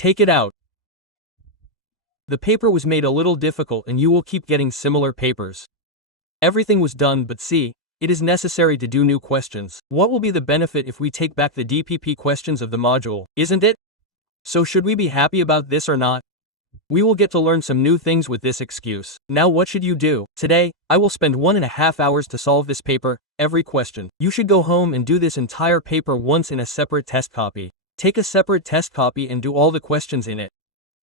Take it out. The paper was made a little difficult and you will keep getting similar papers. Everything was done, but see, it is necessary to do new questions. What will be the benefit if we take back the DPP questions of the module, isn't it? So should we be happy about this or not? We will get to learn some new things with this excuse. Now what should you do? Today, I will spend 1.5 hours to solve this paper, every question. You should go home and do this entire paper once in a separate test copy. Take a separate test copy and do all the questions in it.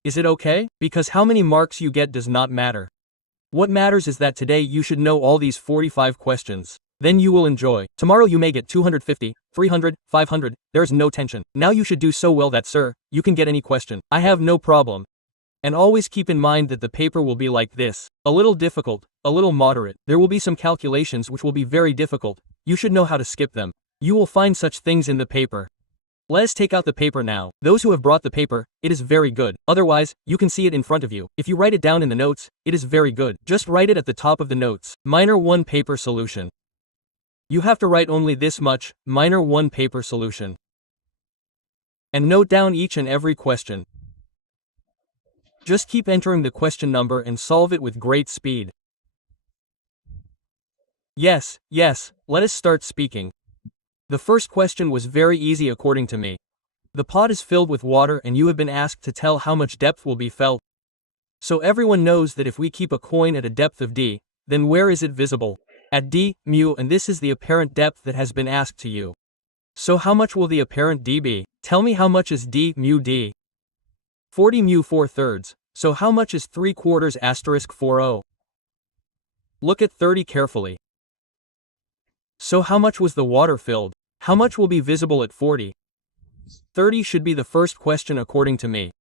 Is it okay? Because how many marks you get does not matter. What matters is that today you should know all these 45 questions. Then you will enjoy. Tomorrow you may get 250, 300, 500, there is no tension. Now you should do so well that, sir, you can get any question. I have no problem. And always keep in mind that the paper will be like this. A little difficult, a little moderate. There will be some calculations which will be very difficult. You should know how to skip them. You will find such things in the paper. Let us take out the paper now. Those who have brought the paper, it is very good. Otherwise, you can see it in front of you. If you write it down in the notes, it is very good. Just write it at the top of the notes. Minor 1 paper solution. You have to write only this much, minor 1 paper solution. And note down each and every question. Just keep entering the question number and solve it with great speed. Yes, let us start speaking. The first question was very easy according to me. The pot is filled with water and you have been asked to tell how much depth will be felt. So everyone knows that if we keep a coin at a depth of d, then where is it visible? At d, mu, and this is the apparent depth that has been asked to you. So how much will the apparent d be? Tell me how much is d mu d? 40 mu 4/3, so how much is 3/4 asterisk 40? Look at 30 carefully. So how much was the water filled? How much will be visible at 40? 30 should be the first question according to me.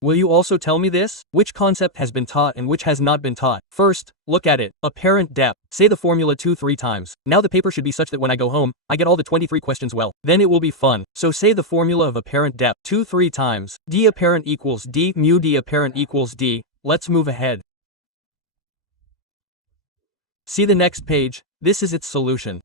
Will you also tell me this? Which concept has been taught and which has not been taught? First, look at it. Apparent depth. Say the formula 2-3 times. Now the paper should be such that when I go home, I get all the 23 questions well. Then it will be fun. So say the formula of apparent depth 2-3 times. D apparent equals D mu D apparent equals D. Let's move ahead. See the next page. This is its solution.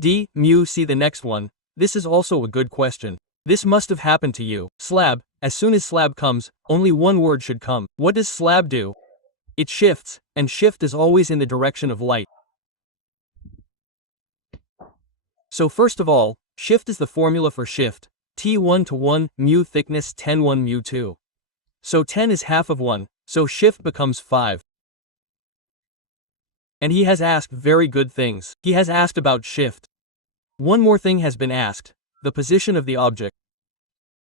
D mu. See the next one. This is also a good question. This must have happened to you. Slab. As soon as slab comes, only one word should come. What does slab do? It shifts, and shift is always in the direction of light. So first of all, shift is the formula for shift. T1 to 1, mu thickness 10 1 mu 2. So 10 is half of 1, so shift becomes 5. And he has asked very good things. He has asked about shift. One more thing has been asked. The position of the object.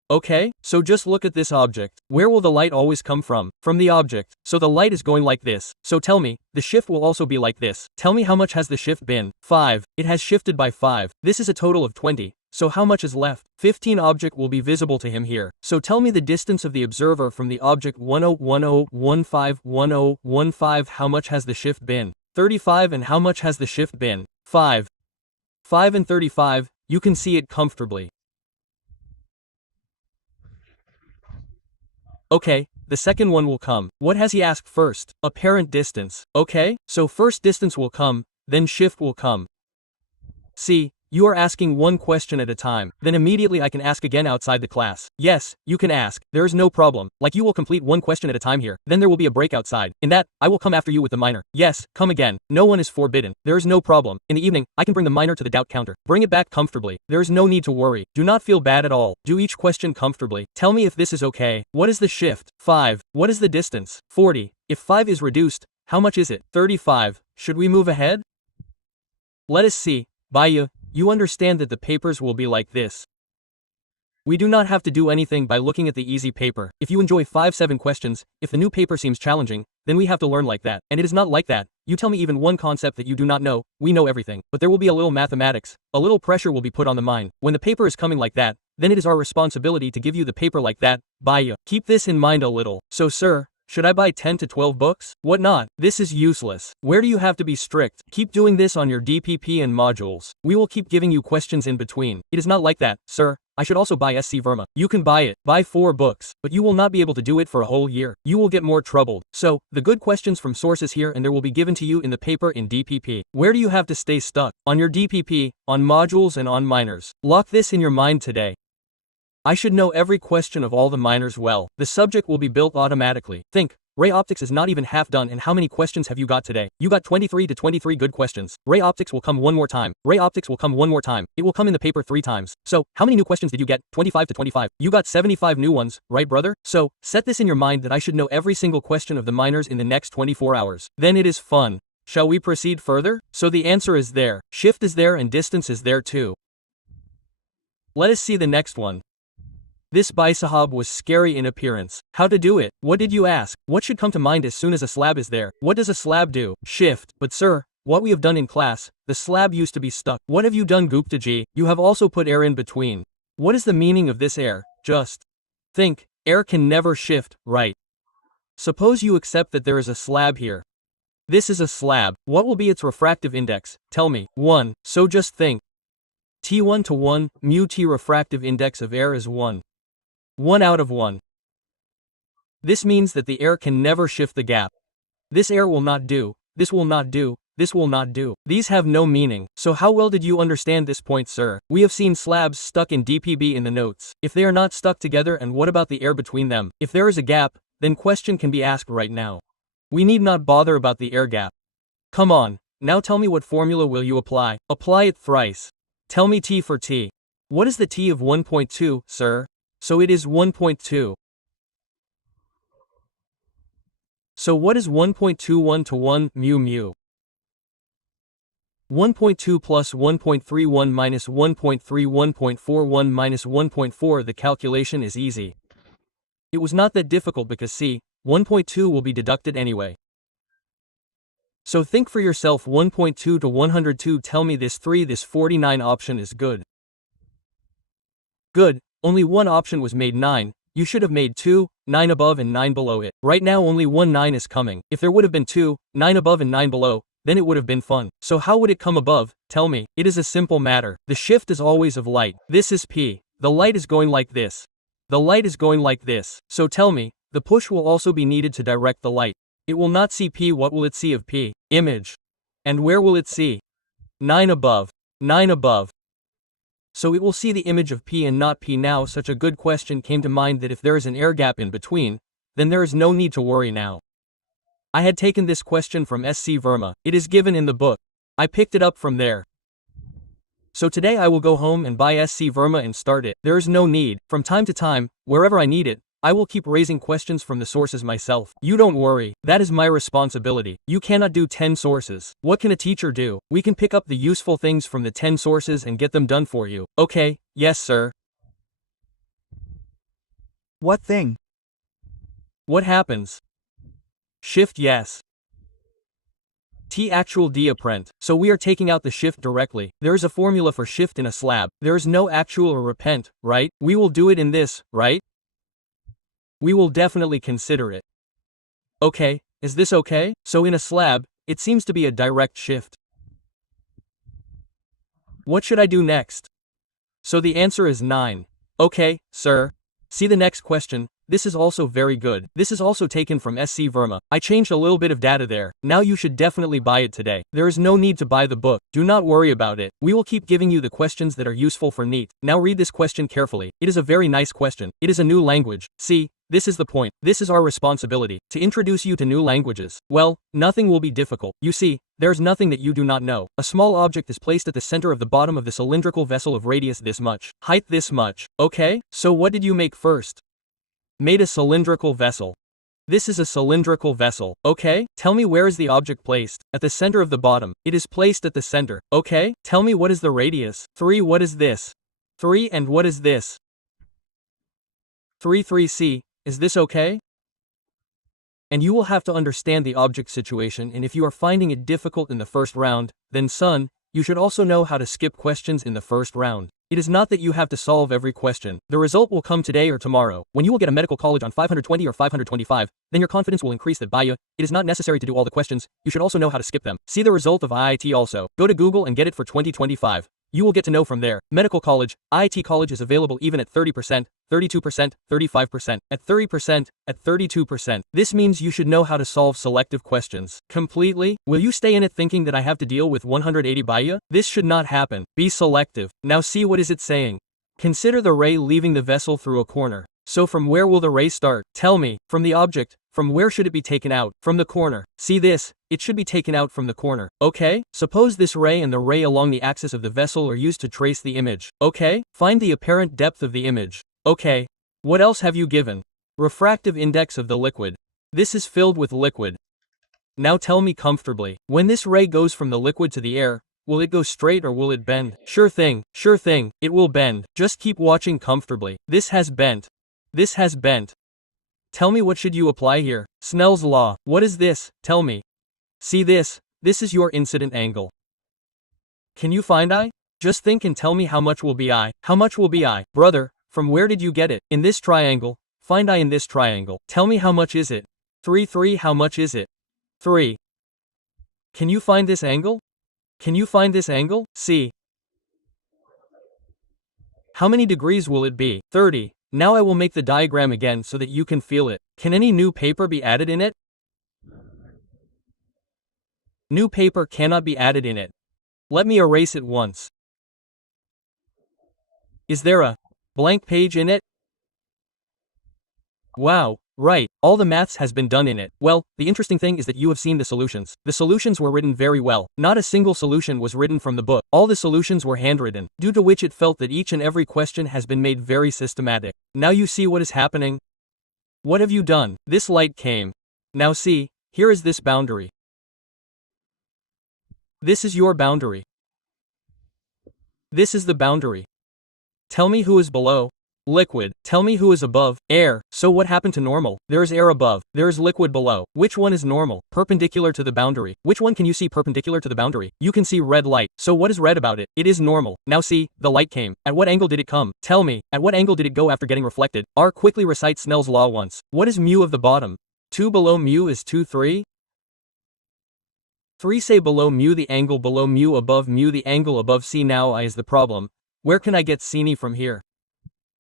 Okay, so just look at this object. Where will the light always come from? From the object. So the light is going like this. So tell me, the shift will also be like this. Tell me how much has the shift been? 5. It has shifted by 5. This is a total of 20. So how much is left? 15 object will be visible to him here. So tell me the distance of the observer from the object 1010151015. How much has the shift been? 35. And how much has the shift been? 5. 5 and 35. You can see it comfortably. Okay, the second one will come. What has he asked first? Apparent distance. Okay, so first distance will come, then shift will come. See, you are asking one question at a time. Then immediately I can ask again outside the class. Yes, you can ask. There is no problem. Like you will complete one question at a time here. Then there will be a break outside. In that, I will come after you with the minor. Yes, come again. No one is forbidden. There is no problem. In the evening, I can bring the minor to the doubt counter. Bring it back comfortably. There is no need to worry. Do not feel bad at all. Do each question comfortably. Tell me if this is okay. What is the shift? 5. What is the distance? 40. If 5 is reduced, how much is it? 35. Should we move ahead? Let us see. Bye. You understand that the papers will be like this. We do not have to do anything by looking at the easy paper. If you enjoy 5-7 questions, if the new paper seems challenging, then we have to learn like that. And it is not like that. You tell me even one concept that you do not know, we know everything. But there will be a little mathematics, a little pressure will be put on the mind. When the paper is coming like that, then it is our responsibility to give you the paper like that. Bye. Keep this in mind a little. So sir, should I buy 10 to 12 books? What not? This is useless. Where do you have to be strict? Keep doing this on your DPP and modules. We will keep giving you questions in between. It is not like that, sir. I should also buy SC Verma. You can buy it. Buy 4 books. But you will not be able to do it for a whole year. You will get more troubled. So, the good questions from sources here and there will be given to you in the paper in DPP. Where do you have to stay stuck? On your DPP, on modules and on minors. Lock this in your mind today. I should know every question of all the minors well. The subject will be built automatically. Think. Ray optics is not even half done, and how many questions have you got today? You got 23 to 23 good questions. Ray optics will come one more time. Ray optics will come one more time. It will come in the paper 3 times. So, how many new questions did you get? 25 to 25. You got 75 new ones, right brother? So, set this in your mind that I should know every single question of the minors in the next 24 hours. Then it is fun. Shall we proceed further? So the answer is there, shift is there, and distance is there too. Let us see the next one. This bisahab was scary in appearance. How to do it? What did you ask? What should come to mind as soon as a slab is there? What does a slab do? Shift. But sir, what we have done in class, the slab used to be stuck. What have you done, Gupta ji? You have also put air in between. What is the meaning of this air? Just think. Air can never shift, right? Suppose you accept that there is a slab here. This is a slab. What will be its refractive index? Tell me. 1. So just think. T1 to 1, mu T refractive index of air is 1. 1 out of 1. This means that the air can never shift the gap. This air will not do, this will not do, this will not do. These have no meaning. So how well did you understand this point, sir? We have seen slabs stuck in DPB in the notes. If they are not stuck together, and what about the air between them? If there is a gap, then question can be asked right now. We need not bother about the air gap. Come on, now tell me what formula will you apply? Apply it thrice. Tell me T for T. What is the T of 1.2, sir? So it is 1.2. So what is 1.21 to 1 mu mu? 1.2 plus 1.31 minus 1.31.41 minus 1.4. The calculation is easy. It was not that difficult because see, 1.2 will be deducted anyway. So think for yourself. 1.2 to 102. Tell me this 3, this 49 option is good. Good. Only one option was made 9. You should have made 2, 9 above and 9 below it. Right now only 1 9 is coming. If there would have been 2, 9 above and 9 below, then it would have been fun. So how would it come above? Tell me. It is a simple matter. The shift is always of light. This is P. The light is going like this. The light is going like this. So tell me, the push will also be needed to direct the light. It will not see P. What will it see of P? Image. And where will it see? 9 above. 9 above. So it will see the image of P and not P. Now such a good question came to mind that if there is an air gap in between, then there is no need to worry now. I had taken this question from SC Verma. It is given in the book. I picked it up from there. So today I will go home and buy SC Verma and start it. There is no need. From time to time, wherever I need it, I will keep raising questions from the sources myself. You don't worry, that is my responsibility. You cannot do 10 sources. What can a teacher do? We can pick up the useful things from the 10 sources and get them done for you. Okay, yes sir. What thing? What happens? Shift yes. T actual D apprent. So we are taking out the shift directly. There is a formula for shift in a slab. There is no actual or repent, right? We will do it in this, right? We will definitely consider it. Okay, is this okay? So in a slab, it seems to be a direct shift. What should I do next? So the answer is 9. Okay, sir. See the next question. This is also very good. This is also taken from SC Verma. I changed a little bit of data there. Now you should definitely buy it today. There is no need to buy the book. Do not worry about it. We will keep giving you the questions that are useful for NEET. Now read this question carefully. It is a very nice question. It is a new language. See, this is the point. This is our responsibility, to introduce you to new languages. Well, nothing will be difficult. You see, there's nothing that you do not know. A small object is placed at the center of the bottom of the cylindrical vessel of radius this much, height this much. Okay, so what did you make first? Made a cylindrical vessel. This is a cylindrical vessel. Okay, tell me where is the object placed? At the center of the bottom. It is placed at the center. Okay, tell me what is the radius? 3. What is this? 3. And what is this? 3 3C. Is this okay? And you will have to understand the object situation, and if you are finding it difficult in the first round, then son, you should also know how to skip questions in the first round. It is not that you have to solve every question. The result will come today or tomorrow. When you will get a medical college on 520 or 525, then your confidence will increase that it is not necessary to do all the questions, you should also know how to skip them. See the result of IIT also. Go to Google and get it for 2025. You will get to know from there. Medical college, IIT college is available even at 30%, 32%, 35%, at 30%, at 32%. This means you should know how to solve selective questions. Completely? Will you stay in it thinking that I have to deal with 180 Baya? This should not happen. Be selective. Now see what is it saying. Consider the ray leaving the vessel through a corner. So from where will the ray start? Tell me, from the object, from where should it be taken out? From the corner. See this? It should be taken out from the corner. Okay? Suppose this ray and the ray along the axis of the vessel are used to trace the image. Okay? Find the apparent depth of the image. Okay. What else have you given? Refractive index of the liquid. This is filled with liquid. Now tell me comfortably, when this ray goes from the liquid to the air, will it go straight or will it bend? Sure thing, it will bend. Just keep watching comfortably. This has bent. This has bent. Tell me, what should you apply here? Snell's law. What is this? Tell me. See this? This is your incident angle. Can you find I? Just think and tell me how much will be I. How much will be I? Brother, from where did you get it? In this triangle. Find I in this triangle. Tell me how much is it? 3. How much is it? 3. Can you find this angle? Can you find this angle? See. How many degrees will it be? 30. Now I will make the diagram again so that you can feel it. Can any new paper be added in it? New paper cannot be added in it. Let me erase it once. Is there a blank page in it? Wow, right, all the maths has been done in it. Well, the interesting thing is that you have seen the solutions. The solutions were written very well. Not a single solution was written from the book. All the solutions were handwritten, due to which it felt that each and every question has been made very systematic. Now you see what is happening? What have you done? This light came. Now see, here is this boundary. This is your boundary. This is the boundary. Tell me who is below. Liquid. Tell me who is above. Air. So what happened to normal? There is air above. There is liquid below. Which one is normal? Perpendicular to the boundary. Which one can you see perpendicular to the boundary? You can see red light. So what is red about it? It is normal. Now see, the light came. At what angle did it come? Tell me, at what angle did it go after getting reflected? R. Quickly recite Snell's law once. What is mu of the bottom? 2 below mu is 2 3? 3 say below mu the angle below mu above mu the angle above. See, now I is the problem. Where can I get sine from here?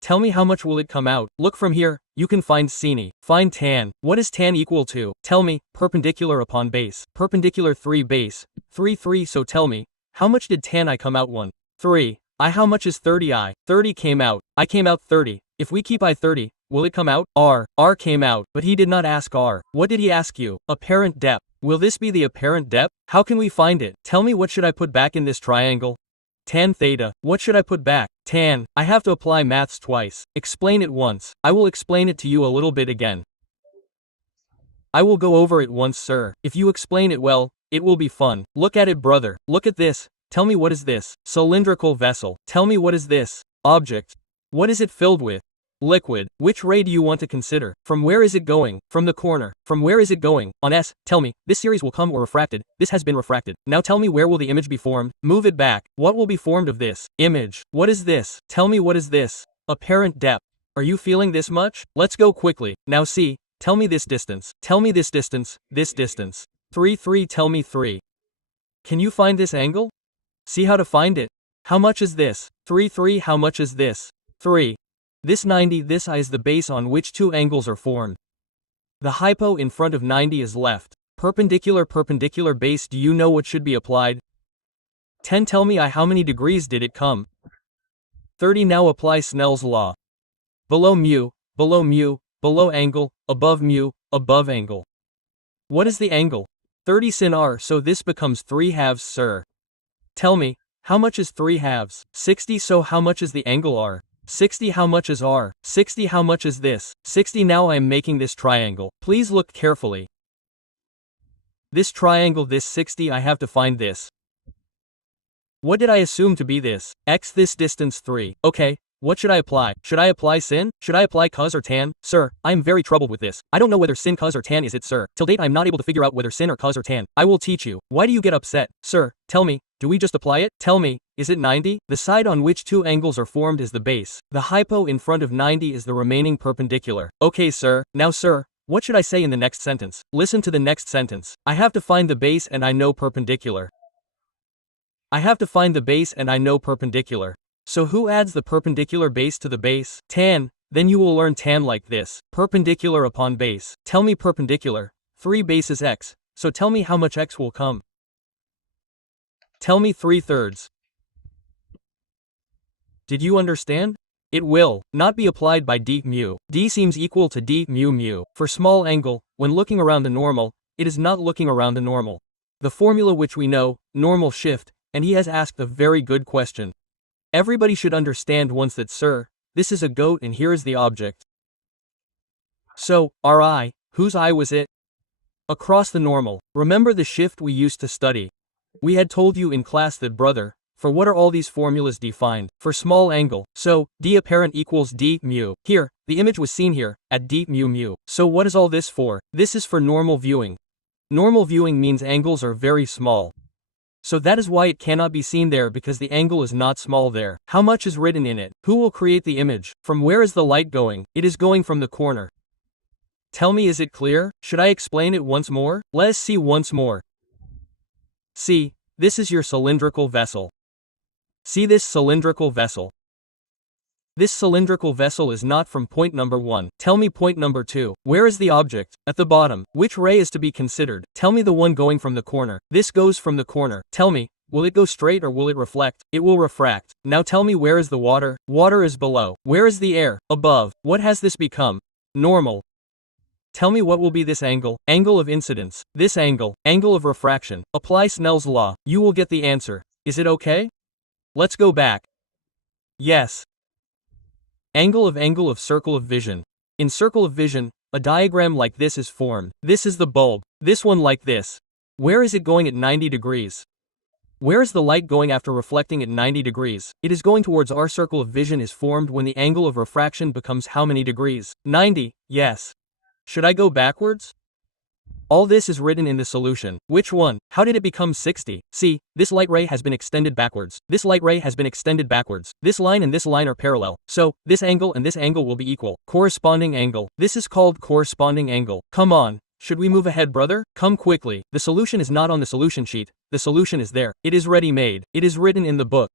Tell me how much will it come out? Look from here, you can find sine. Find tan. What is tan equal to? Tell me, perpendicular upon base. Perpendicular 3 base. 3. So tell me, how much did tan I come out? 1. 3. I. How much is 30 I? 30 came out. I came out 30. If we keep I 30, will it come out? R. R came out, but he did not ask R. What did he ask you? Apparent depth. Will this be the apparent depth? How can we find it? Tell me, what should I put back in this triangle? Tan theta. What should I put back? Tan. I have to apply maths twice. Explain it once. I will explain it to you a little bit again. I will go over it once, sir. If you explain it well, it will be fun. Look at it, brother. Look at this. Tell me, what is this? Cylindrical vessel. Tell me, what is this? Object. What is it filled with? Liquid. Which ray do you want to consider? From where is it going? From the corner. From where is it going? On S. Tell me, this series will come or refracted. This has been refracted. Now tell me, where will the image be formed? Move it back. What will be formed of this image? What is this? Tell me, what is this? Apparent depth. Are you feeling this much? Let's go quickly. Now see, tell me this distance. Tell me this distance. This distance. 3. Tell me 3. Can you find this angle? See how to find it. How much is this? 3. How much is this? 3. This 90, this I is the base on which two angles are formed. The hypo in front of 90 is left. Perpendicular base. Do you know what should be applied? 10. Tell me I. How many degrees did it come? 30. Now apply Snell's law. Below mu, below angle, above mu, above angle. What is the angle? 30 sin r, so this becomes 3/2, sir. Tell me, how much is 3/2? 60. So how much is the angle r? 60. How much is r? 60. How much is this? 60. Now I am making this triangle. Please look carefully. This triangle, this 60, I have to find this. What did I assume to be this? X, this distance 3. Okay, what should I apply? Should I apply sin? Should I apply cos or tan? Sir, I am very troubled with this. I don't know whether sin, cos or tan is it, sir. Till date I am not able to figure out whether sin or cos or tan. I will teach you. Why do you get upset? Sir, tell me, do we just apply it? Tell me, is it 90? The side on which two angles are formed is the base. The hypo in front of 90 is the remaining perpendicular. Okay, sir. Now, sir, what should I say in the next sentence? Listen to the next sentence. I have to find the base and I know perpendicular. I have to find the base and I know perpendicular. So who adds the perpendicular base to the base? Tan. Then you will learn tan like this. Perpendicular upon base. Tell me perpendicular. 3 base is x. So tell me how much x will come. Tell me 3/3. Did you understand? It will not be applied by d mu. D seems equal to d mu mu. For small angle, when looking around the normal, it is not looking around the normal. The formula which we know, normal shift, and he has asked a very good question. Everybody should understand once that, sir, this is a goat and here is the object. So, our eye, whose eye was it? Across the normal. Remember the shift we used to study. We had told you in class that, brother, for what are all these formulas defined? For small angle. So, d apparent equals d mu. Here, the image was seen here, at d mu mu. So what is all this for? This is for normal viewing. Normal viewing means angles are very small. So that is why it cannot be seen there, because the angle is not small there. How much is written in it? Who will create the image? From where is the light going? It is going from the corner. Tell me, is it clear? Should I explain it once more? Let us see once more. See, this is your cylindrical vessel. See this cylindrical vessel. This cylindrical vessel is not from point number 1. Tell me point number 2. Where is the object? At the bottom. Which ray is to be considered? Tell me the one going from the corner. This goes from the corner. Tell me, will it go straight or will it reflect? It will refract. Now tell me, where is the water? Water is below. Where is the air? Above. What has this become? Normal. Tell me, what will be this angle? Angle of incidence. This angle. Angle of refraction. Apply Snell's law. You will get the answer. Is it okay? Let's go back. Yes. Angle of circle of vision. In circle of vision, a diagram like this is formed. This is the bulb. This one like this. Where is it going at 90 degrees? Where is the light going after reflecting at 90 degrees? It is going towards our circle of vision is formed when the angle of refraction becomes how many degrees? 90, yes. Should I go backwards? All this is written in the solution. Which one? How did it become 60? See, this light ray has been extended backwards. This light ray has been extended backwards. This line and this line are parallel. So, this angle and this angle will be equal. Corresponding angle. This is called corresponding angle. Come on. Should we move ahead, brother? Come quickly. The solution is not on the solution sheet. The solution is there. It is ready-made. It is written in the book.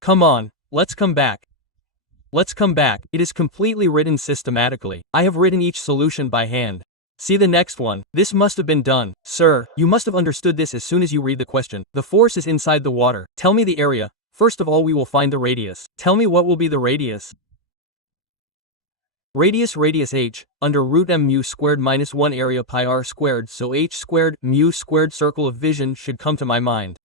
Come on. Let's come back. Let's come back. It is completely written systematically. I have written each solution by hand. See the next one. This must have been done. Sir, you must have understood this as soon as you read the question. The force is inside the water. Tell me the area. First of all, we will find the radius. Tell me, what will be the radius? Radius h, under root m mu squared minus 1 area pi r squared, so h squared, mu squared circle of vision should come to my mind.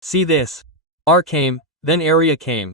See this. R came, then area came.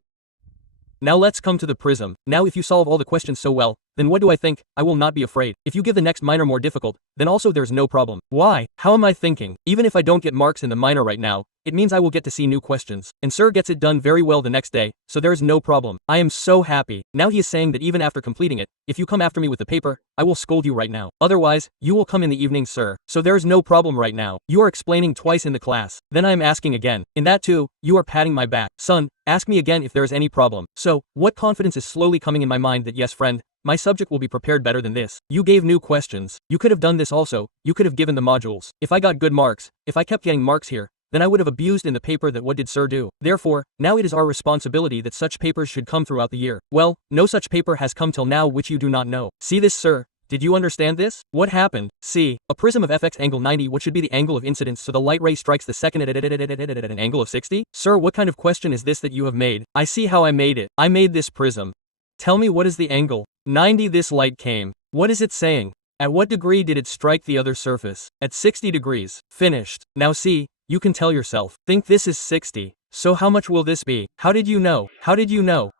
Now let's come to the prism. Now if you solve all the questions so well, then what do I think? I will not be afraid. If you give the next minor more difficult, then also there's no problem. Why? How am I thinking? Even if I don't get marks in the minor right now, it means I will get to see new questions. And sir gets it done very well the next day, so there's no problem. I am so happy. Now he is saying that even after completing it, if you come after me with the paper, I will scold you right now. Otherwise, you will come in the evening, sir. So there's no problem right now. You are explaining twice in the class. Then I am asking again. In that too, you are patting my back. Son, ask me again if there is any problem. So, what confidence is slowly coming in my mind that yes, friend, my subject will be prepared better than this. You gave new questions. You could have done this also. You could have given the modules. If I got good marks, if I kept getting marks here, then I would have abused in the paper that what did sir do. Therefore, now it is our responsibility that such papers should come throughout the year. Well, no such paper has come till now which you do not know. See this, sir? Did you understand this? What happened? See, a prism of fx angle 90, what should be the angle of incidence, so the light ray strikes the second at an angle of 60? Sir, what kind of question is this that you have made? I see how I made it. I made this prism. Tell me, what is the angle? 90. This light came. What is it saying? At what degree did it strike the other surface? At 60 degrees. Finished. Now see, you can tell yourself. Think this is 60. So how much will this be? How did you know? How did you know?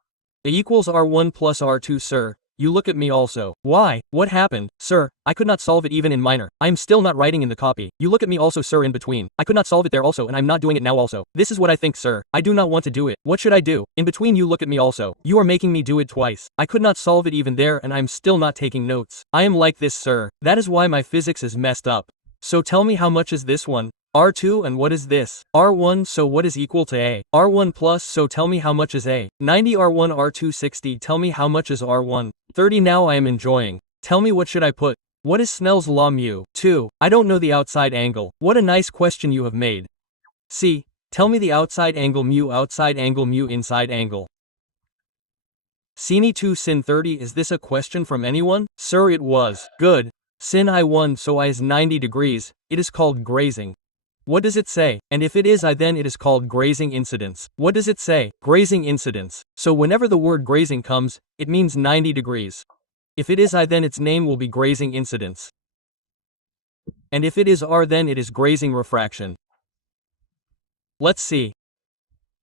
A equals R1 plus R2, sir. You look at me also. Why? What happened? Sir, I could not solve it even in minor. I am still not writing in the copy. You look at me also, sir, in between. I could not solve it there also, and I'm not doing it now also. This is what I think, sir. I do not want to do it. What should I do? In between, you look at me also. You are making me do it twice. I could not solve it even there, and I'm still not taking notes. I am like this, sir. That is why my physics is messed up. So tell me, how much is this one? R2, and what is this? R1, so what is equal to A? R1 plus, so tell me how much is A? 90. R1 R2 60, tell me how much is R1? 30. Now I am enjoying. Tell me, what should I put? What is Snell's law mu? 2. I don't know the outside angle. What a nice question you have made. See, tell me the outside angle mu inside angle. Sine 2 sin 30, is this a question from anyone? Sir, it was. Good. Sin I1 so I is 90 degrees, it is called grazing. What does it say? And if it is I then it is called grazing incidence. What does it say? Grazing incidence. So whenever the word grazing comes, it means 90 degrees. If it is I then its name will be grazing incidence. And if it is R then it is grazing refraction. Let's see.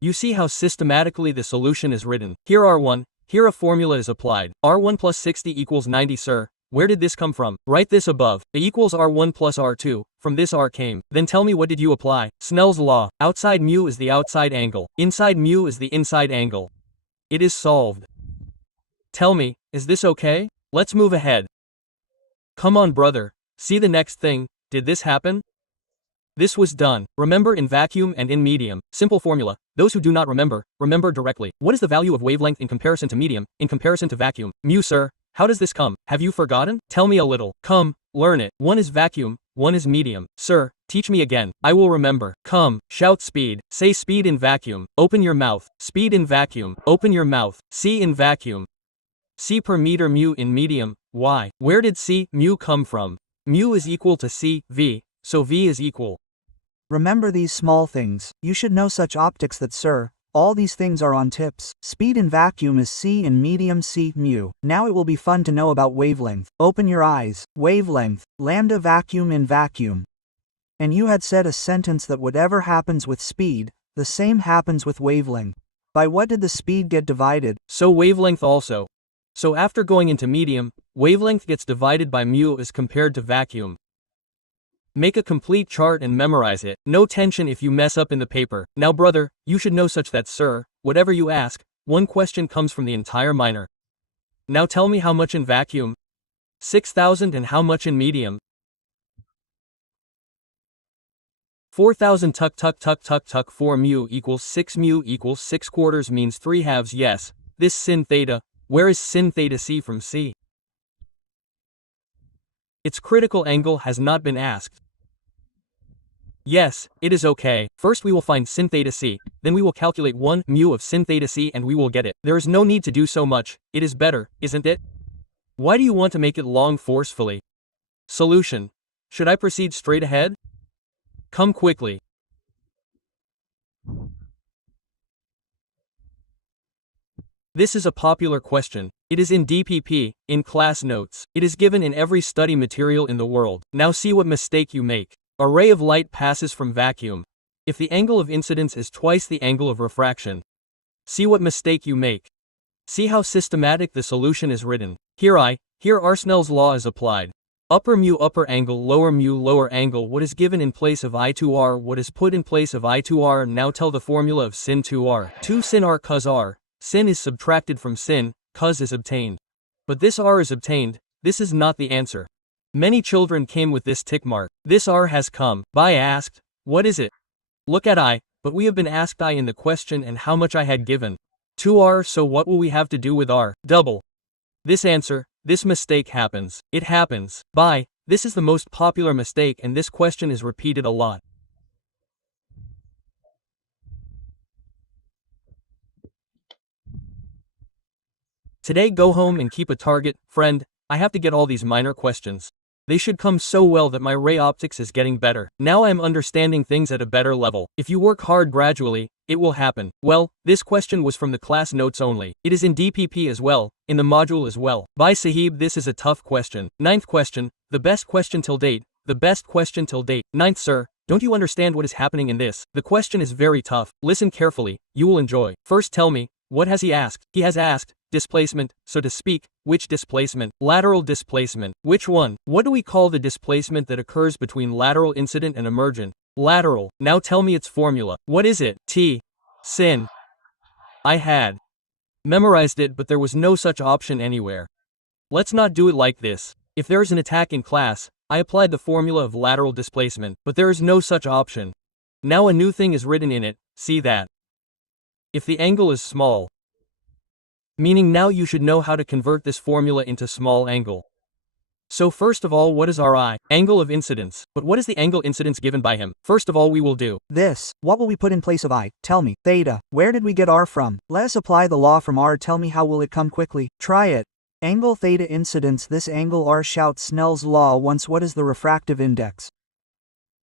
You see how systematically the solution is written. Here R1, here a formula is applied. R1 plus 60 equals 90 sir. Where did this come from? Write this above. A equals R1 plus R2. From this R came. Then tell me what did you apply? Snell's law. Outside mu is the outside angle. Inside mu is the inside angle. It is solved. Tell me, is this okay? Let's move ahead. Come on brother. See the next thing. Did this happen? This was done. Remember in vacuum and in medium. Simple formula. Those who do not remember, remember directly. What is the value of wavelength in comparison to medium, in comparison to vacuum? Mu sir. How does this come? Have you forgotten? Tell me a little. Come, learn it. One is vacuum, one is medium. Sir, teach me again. I will remember. Come, shout speed. Say speed in vacuum. Open your mouth. Speed in vacuum. Open your mouth. C in vacuum. C per meter mu in medium. Why? Where did C, mu come from? Mu is equal to C, V, so V is equal. Remember these small things. You should know such optics that sir. All these things are on tips. Speed in vacuum is C in medium C mu. Now it will be fun to know about wavelength. Open your eyes. Wavelength. Lambda vacuum in vacuum. And you had said a sentence that whatever happens with speed, the same happens with wavelength. By what did the speed get divided? So wavelength also. So after going into medium, wavelength gets divided by mu as compared to vacuum. Make a complete chart and memorize it. No tension if you mess up in the paper. Now brother, you should know such that sir, whatever you ask, one question comes from the entire minor. Now tell me how much in vacuum? 6,000 and how much in medium? 4,000 tuck 4 mu equals 6 mu equals 6 quarters means 3 halves yes. This sin theta, where is sin theta C from C? Its critical angle has not been asked. Yes, it is okay. First we will find sin theta C, then we will calculate 1 mu of sin theta C and we will get it. There is no need to do so much, it is better, isn't it? Why do you want to make it long forcefully? Solution. Should I proceed straight ahead? Come quickly. This is a popular question. It is in DPP, in class notes. It is given in every study material in the world. Now see what mistake you make. A ray of light passes from vacuum. If the angle of incidence is twice the angle of refraction. See what mistake you make. See how systematic the solution is written. Here Snell's law is applied. Upper mu upper angle lower mu lower angle. What is given in place of I2R? What is put in place of I2R? Now tell the formula of sin 2R. 2 sin R cos R. Sin is subtracted from sin, cos is obtained. But this R is obtained, this is not the answer. Many children came with this tick mark. This R has come. By asked, what is it? Look at I, but we have been asked I in the question and how much I had given. 2R, so what will we have to do with R? Double. This answer, this mistake happens. It happens. By, this is the most popular mistake and this question is repeated a lot. Today go home and keep a target, friend. I have to get all these minor questions. They should come so well that my ray optics is getting better. Now I am understanding things at a better level. If you work hard gradually, it will happen. Well, this question was from the class notes only. It is in DPP as well, in the module as well. Bye Sahib, this is a tough question. 9th question, the best question till date. The best question till date. 9th sir, don't you understand what is happening in this? The question is very tough. Listen carefully, you will enjoy. First tell me, what has he asked? He has asked, displacement, so to speak, which displacement? Lateral displacement. Which one? What do we call the displacement that occurs between lateral incident and emergent? Lateral. Now tell me its formula. What is it? T. Sin. I had memorized it but there was no such option anywhere. Let's not do it like this. If there is an attack in class, I applied the formula of lateral displacement, but there is no such option. Now a new thing is written in it, see that. If the angle is small, meaning now you should know how to convert this formula into small angle. So first of all, what is RI? Angle of incidence. But what is the angle incidence given by him? First of all we will do this. What will we put in place of I? Tell me. Theta. Where did we get R from? Let us apply the law from R. Tell me how will it come quickly. Try it. Angle theta incidence. This angle R. Shout Snell's law once. What is the refractive index?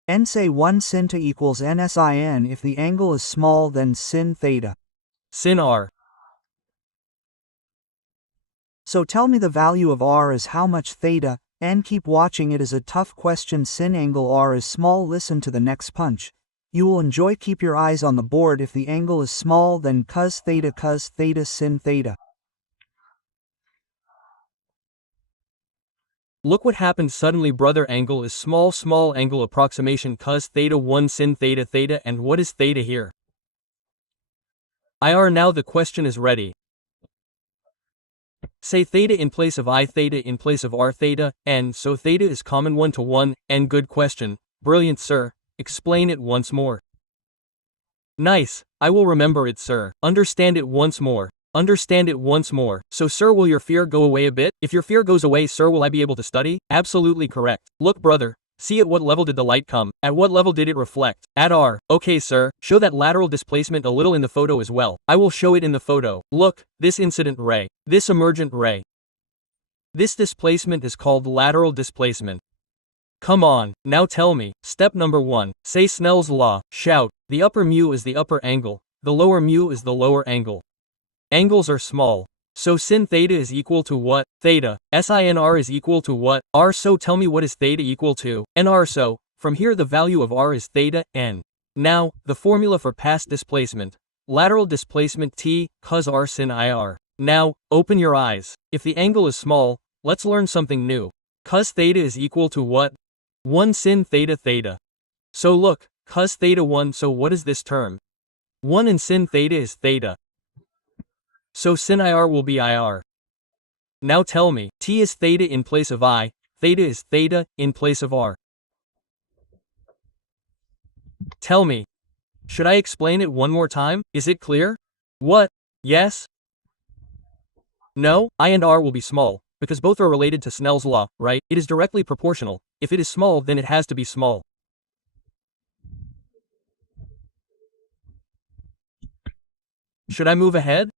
N. Say 1 sin theta equals NSIN. If the angle is small, then sin theta. Sin R. So tell me the value of R is how much theta, and keep watching. It is a tough question. Sin angle R is small. Listen to the next punch. You will enjoy. Keep your eyes on the board. If the angle is small, then cos theta sin theta. Look what happened suddenly, brother. Angle is small angle approximation cos theta 1 sin theta. And what is theta here? IR. Now the question is ready. Say theta in place of I, theta in place of R, theta, N, so theta is common 1 to 1, N. Good question. Brilliant, sir. Explain it once more. Nice. I will remember it, sir. Understand it once more. Understand it once more. So, sir, will your fear go away a bit? If your fear goes away, sir, will I be able to study? Absolutely correct. Look, brother. See at what level did the light come? At what level did it reflect? At R. Okay, sir. Show that lateral displacement a little in the photo as well. I will show it in the photo. Look, this incident ray. This emergent ray. This displacement is called lateral displacement. Come on, now tell me. Step number 1. Say Snell's law. Shout. The upper mu is the upper angle. The lower mu is the lower angle. Angles are small. So sin theta is equal to what? Theta. SINR is equal to what? R. So tell me what is theta equal to? NR. So, from here the value of R is theta, N. Now, the formula for path displacement. Lateral displacement T, cos R sin IR. Now, open your eyes. If the angle is small, let's learn something new. Cos theta is equal to what? 1 sin theta. So look, cos theta 1, so what is this term? 1 and sin theta is theta. So sin IR will be IR. Now tell me, T is theta in place of I, theta is theta in place of R. Tell me. Should I explain it one more time? Is it clear? What? Yes? No? I and R will be small, because both are related to Snell's law, right? It is directly proportional. If it is small, then it has to be small. Should I move ahead?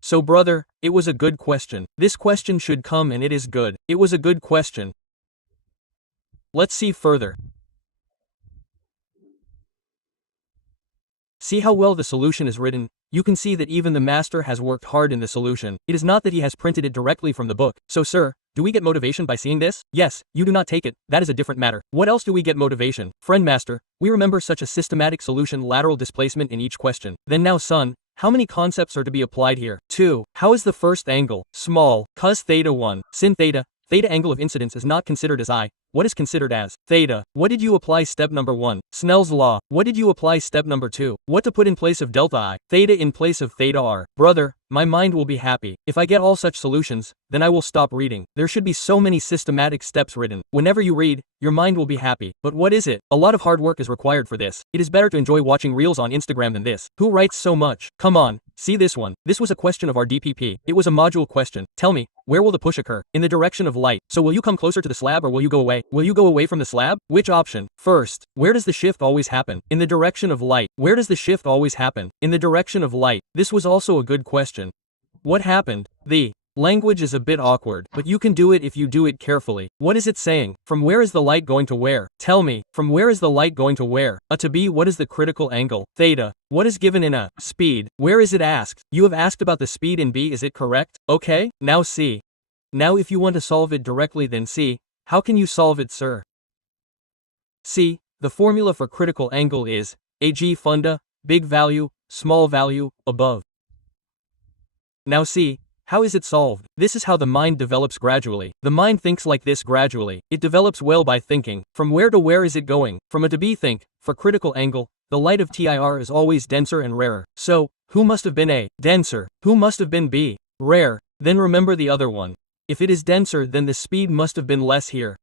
So brother, it was a good question. This question should come and it is good. It was a good question. Let's see further. See how well the solution is written? You can see that even the master has worked hard in the solution. It is not that he has printed it directly from the book. So sir, do we get motivation by seeing this? Yes, you do not take it. That is a different matter. What else do we get motivation? Friend master, we remember such a systematic solution, lateral displacement in each question. Then now son, how many concepts are to be applied here? 2. How is the first angle? Small. Cos theta 1. Sin theta. Theta angle of incidence is not considered as I. What is considered as theta? What did you apply step number 1? Snell's law. What did you apply step number 2? What to put in place of delta I? Theta in place of theta R. Brother, my mind will be happy. If I get all such solutions, then I will stop reading. There should be so many systematic steps written. Whenever you read, your mind will be happy. But what is it? A lot of hard work is required for this. It is better to enjoy watching reels on Instagram than this. Who writes so much? Come on. See this one. This was a question of our DPP. It was a module question. Tell me, where will the push occur? In the direction of light. So will you come closer to the slab or will you go away? Will you go away from the slab? Which option? First, where does the shift always happen? In the direction of light. Where does the shift always happen? In the direction of light. This was also a good question. What happened? The language is a bit awkward, but you can do it if you do it carefully. What is it saying? From where is the light going to where? Tell me, from where is the light going to where? A to B, what is the critical angle? Theta. What is given in A? Speed. Where is it asked? You have asked about the speed in B, is it correct? Okay, now C. Now if you want to solve it directly then C. How can you solve it, sir? C. The formula for critical angle is AG funda, big value, small value, above. Now see, how is it solved? This is how the mind develops gradually. The mind thinks like this gradually. It develops well by thinking. From where to where is it going? From A to B think. For critical angle, the light of TIR is always denser and rarer. So, who must have been A? Denser. Who must have been B? Rare. Then remember the other one. If it is denser, then the speed must have been less here.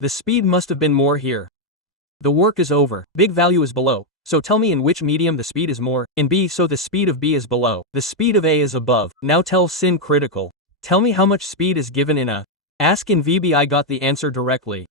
The speed must have been more here. The work is over. Big value is below. So tell me in which medium the speed is more. In B, so the speed of B is below. The speed of A is above. Now tell sin critical. Tell me how much speed is given in A. Ask in VB. I got the answer directly.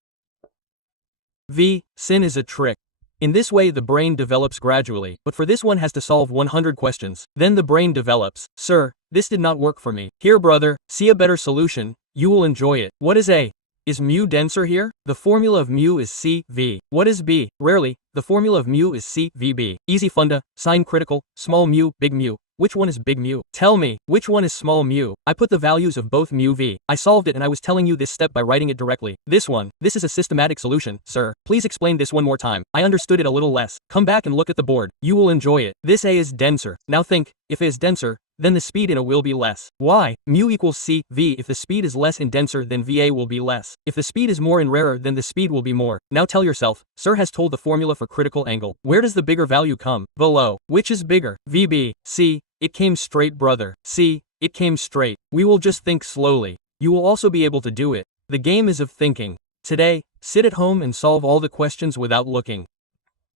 V, sin is a trick. In this way the brain develops gradually, but for this one has to solve 100 questions. Then the brain develops. Sir, this did not work for me. Here brother, see a better solution, you will enjoy it. What is A? Is mu denser here? The formula of mu is CV. What is B? Rarely, the formula of mu is CVB. Easy funda, sign critical, small mu, big mu. Which one is big mu? Tell me, which one is small mu? I put the values of both mu v. I solved it and I was telling you this step by writing it directly. This is a systematic solution, sir. Please explain this one more time. I understood it a little less. Come back and look at the board. You will enjoy it. This A is denser. Now think, if A is denser, then the speed in A will be less. Why? Mu equals C, V. If the speed is less in denser, then VA will be less. If the speed is more in rarer, then the speed will be more. Now tell yourself, sir has told the formula for critical angle. Where does the bigger value come? Below. Which is bigger? VB. C. It came straight brother. C. It came straight. We will just think slowly. You will also be able to do it. The game is of thinking. Today, sit at home and solve all the questions without looking.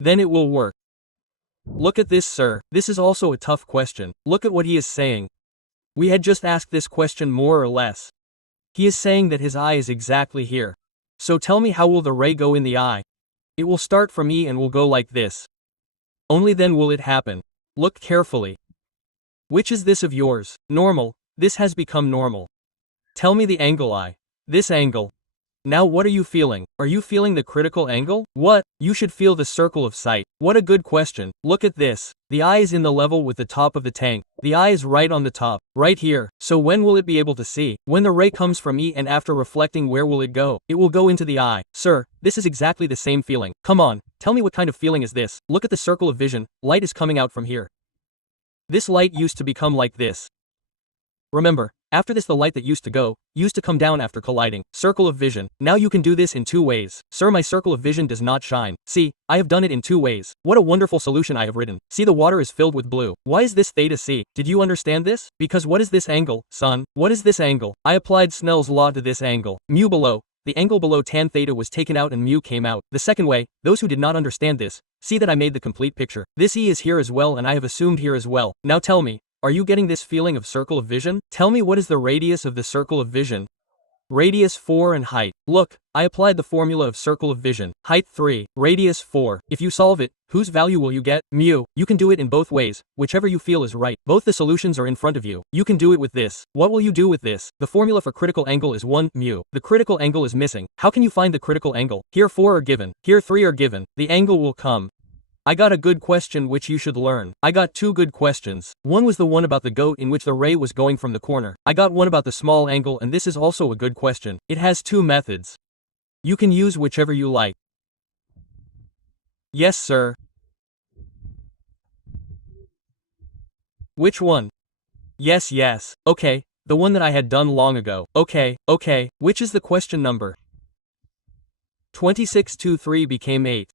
Then it will work. Look at this, sir. This is also a tough question. Look at what he is saying. We had just asked this question more or less. He is saying that his eye is exactly here. So tell me, how will the ray go in the eye? It will start from E and will go like this. Only then will it happen. Look carefully. Which is this of yours? Normal. This has become normal. Tell me the angle I. This angle. Now what are you feeling? Are you feeling the critical angle? What? You should feel the circle of sight. What a good question. Look at this. The eye is in the level with the top of the tank. The eye is right on the top, right here. So when will it be able to see? When the ray comes from E and after reflecting, where will it go? It will go into the eye. Sir, this is exactly the same feeling. Come on, tell me what kind of feeling is this? Look at the circle of vision. Light is coming out from here. This light used to become like this. Remember, after this the light that used to come down after colliding. Circle of vision. Now you can do this in two ways. Sir, my circle of vision does not shine. See, I have done it in two ways. What a wonderful solution I have written. See, the water is filled with blue. Why is this theta C? Did you understand this? Because what is this angle, son? What is this angle? I applied Snell's law to this angle. Mu below. The angle below tan theta was taken out and mu came out. The second way, those who did not understand this, see that I made the complete picture. This E is here as well and I have assumed here as well. Now tell me, are you getting this feeling of circle of vision? Tell me, what is the radius of the circle of vision? Radius 4 and height. Look, I applied the formula of circle of vision. Height 3, radius 4. If you solve it, whose value will you get? Mu. You can do it in both ways, whichever you feel is right. Both the solutions are in front of you. You can do it with this. What will you do with this? The formula for critical angle is 1 mu. The critical angle is missing. How can you find the critical angle? Here 4 are given. Here 3 are given. The angle will come. I got a good question which you should learn. I got two good questions. One was the one about the goat in which the ray was going from the corner. I got one about the small angle, and this is also a good question. It has two methods. You can use whichever you like. Yes, sir. Which one? Yes, yes. Okay, the one that I had done long ago. Okay. Which is the question number? 2623 became 8.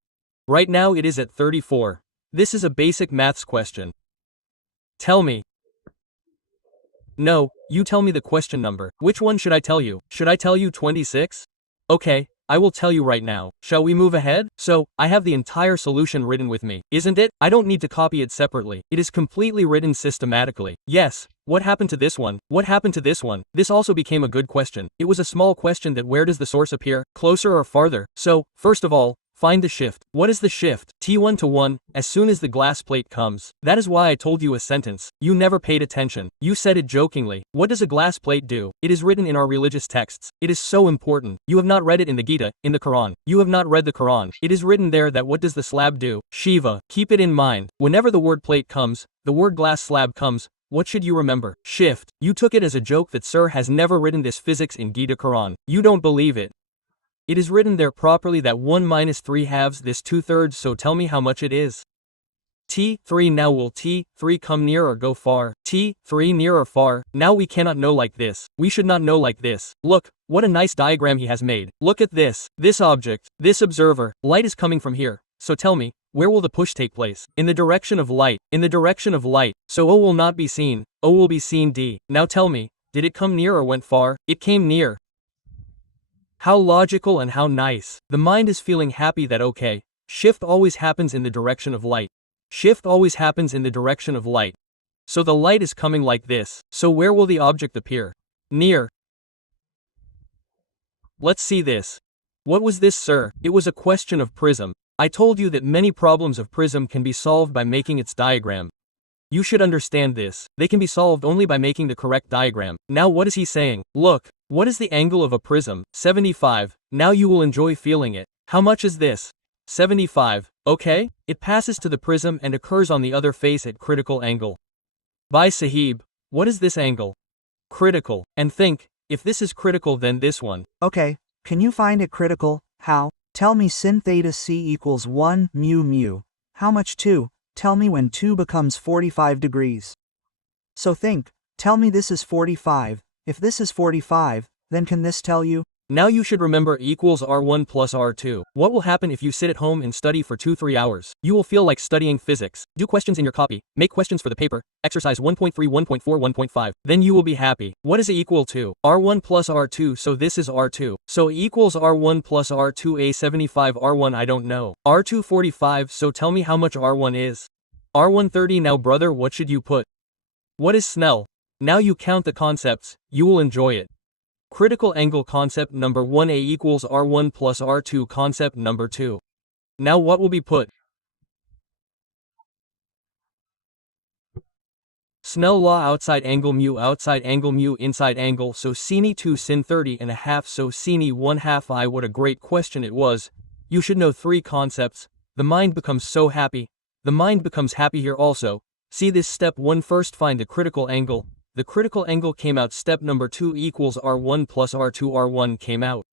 Right now it is at 34. This is a basic maths question. Tell me. No, you tell me the question number. Which one should I tell you? Should I tell you 26? Okay, I will tell you right now. Shall we move ahead? So, I have the entire solution written with me, isn't it? I don't need to copy it separately. It is completely written systematically. Yes. What happened to this one? What happened to this one? This also became a good question. It was a small question that where does the source appear? Closer or farther? So, first of all, find the shift. What is the shift? T1 to 1, as soon as the glass plate comes. That is why I told you a sentence. You never paid attention. You said it jokingly. What does a glass plate do? It is written in our religious texts. It is so important. You have not read it in the Gita, in the Quran. You have not read the Quran. It is written there that what does the slab do? Shiva. Keep it in mind. Whenever the word plate comes, the word glass slab comes, what should you remember? Shift. You took it as a joke that Sir has never written this physics in Gita Quran. You don't believe it. It is written there properly that 1 minus 3 halves this 2/3, so tell me how much it is. T3. Now will T3 come near or go far? T3 near or far? Now we cannot know like this. We should not know like this. Look, what a nice diagram he has made. Look at this. This object, this observer, light is coming from here. So tell me, where will the push take place? In the direction of light. In the direction of light. So O will not be seen. O will be seen D. Now tell me, did it come near or went far? It came near. How logical and how nice. The mind is feeling happy that okay, shift always happens in the direction of light. Shift always happens in the direction of light. So the light is coming like this. So where will the object appear? Near. Let's see this. What was this, sir? It was a question of prism. I told you that many problems of prism can be solved by making its diagram. You should understand this. They can be solved only by making the correct diagram. Now what is he saying? Look, what is the angle of a prism? 75. Now you will enjoy feeling it. How much is this? 75. Okay? It passes to the prism and occurs on the other face at critical angle. Bhai Sahib, what is this angle? Critical. And think, if this is critical then this one. Okay, can you find it critical? How? Tell me sin theta c equals 1 mu mu. How much 2? Tell me when 2 becomes 45 degrees. So think, tell me this is 45, if this is 45, then can this tell you? Now you should remember equals R1 plus R2. What will happen if you sit at home and study for 2-3 hours? You will feel like studying physics. Do questions in your copy, make questions for the paper, exercise 1.3, 1.4, 1.5. Then you will be happy. What is it equal to? R1 plus R2, so this is R2. So equals R1 plus R2 A 75 R1 I don't know. R2 45, so tell me how much R1 is. R1 30 now brother what should you put? What is Snell? Now you count the concepts, you will enjoy it. Critical angle concept number 1 A equals R1 plus R2 concept number 2. Now what will be put? Snell law outside angle mu inside angle so sine 2 sin 30 and a half so sine 1/2 I what a great question it was. You should know 3 concepts. The mind becomes so happy. The mind becomes happy here also. See this step 1 first find the critical angle. The critical angle came out. Step number 2 equals R1 plus R2 R1 came out.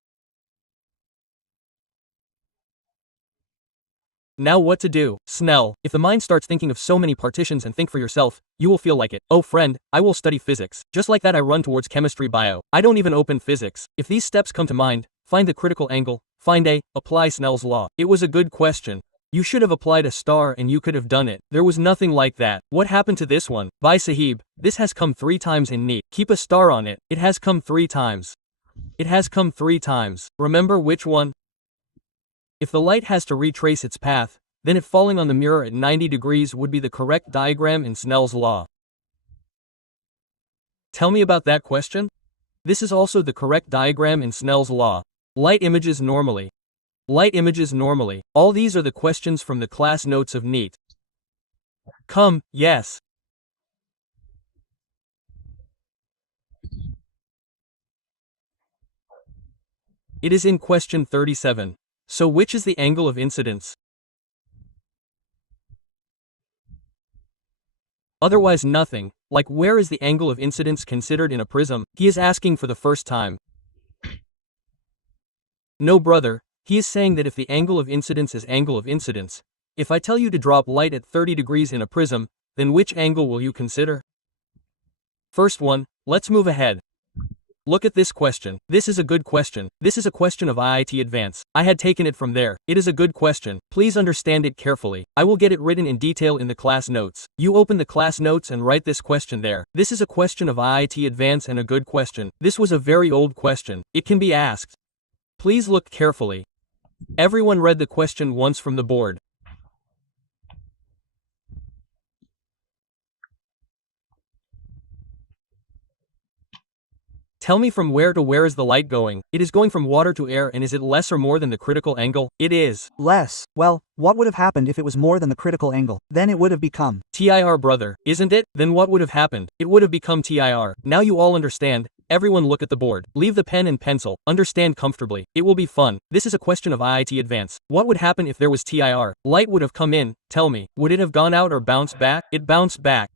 Now what to do? Snell. If the mind starts thinking of so many partitions and think for yourself, you will feel like it. Oh friend, I will study physics. Just like that I run towards chemistry bio. I don't even open physics. If these steps come to mind, find the critical angle, find A, apply Snell's law. It was a good question. You should have applied a star and you could have done it. There was nothing like that. What happened to this one? Bhai Sahib, this has come 3 times in NEET. Keep a star on it. It has come 3 times. It has come 3 times. Remember which one? If the light has to retrace its path, then it falling on the mirror at 90 degrees would be the correct diagram in Snell's law. Tell me about that question. This is also the correct diagram in Snell's law. Light images normally. Light images normally. All these are the questions from the class notes of NEET. Come, yes. It is in question 37. So which is the angle of incidence? Otherwise nothing, like where is the angle of incidence considered in a prism? He is asking for the first time. No brother. He is saying that if the angle of incidence is angle of incidence, if I tell you to drop light at 30 degrees in a prism, then which angle will you consider? First one, let's move ahead. Look at this question. This is a good question. This is a question of IIT Advance. I had taken it from there. It is a good question. Please understand it carefully. I will get it written in detail in the class notes. You open the class notes and write this question there. This is a question of IIT Advance and a good question. This was a very old question. It can be asked. Please look carefully. Everyone read the question once from the board. Tell me from where to where is the light going? It is going from water to air and is it less or more than the critical angle? It is. Less. Well, what would have happened if it was more than the critical angle? Then it would have become TIR brother, isn't it? Then what would have happened? It would have become TIR. Now you all understand. Everyone look at the board. Leave the pen and pencil. Understand comfortably. It will be fun. This is a question of IIT Advance. What would happen if there was TIR? Light would have come in. Tell me. Would it have gone out or bounced back? It bounced back.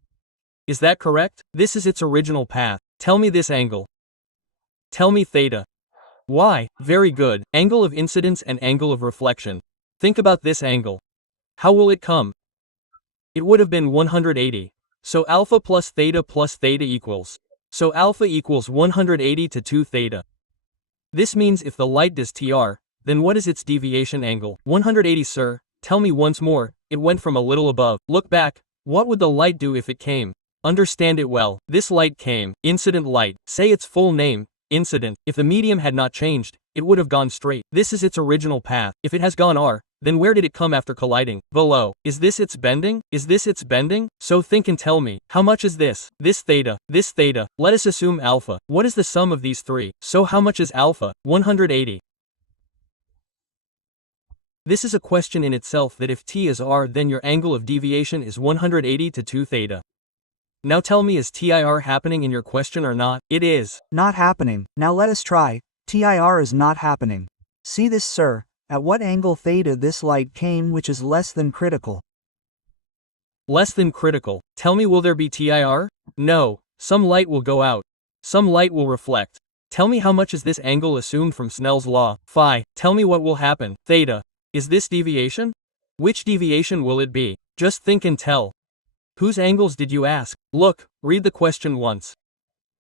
Is that correct? This is its original path. Tell me this angle. Tell me theta. Why? Very good. Angle of incidence and angle of reflection. Think about this angle. How will it come? It would have been 180. So alpha plus theta equals. So alpha equals 180 to 2 theta. This means if the light does TR, then what is its deviation angle? 180 sir. Tell me once more. It went from a little above. Look back. What would the light do if it came? Understand it well. This light came. Incident light. Say its full name. Incident. If the medium had not changed, it would have gone straight. This is its original path. If it has gone R, then where did it come after colliding? Below. Is this its bending? Is this its bending? So think and tell me. How much is this? This theta. This theta. Let us assume alpha. What is the sum of these 3? So how much is alpha? 180. This is a question in itself that if t is r then your angle of deviation is 180 to 2 theta. Now tell me, is TIR happening in your question or not? It is. Not happening. Now let us try. TIR is not happening. See this, sir. At what angle theta this light came, which is less than critical? Less than critical. Tell me, will there be TIR? No. Some light will go out. Some light will reflect. Tell me, how much is this angle assumed from Snell's law? Phi. Tell me what will happen. Theta. Is this deviation? Which deviation will it be? Just think and tell. Whose angles did you ask? Look, read the question once.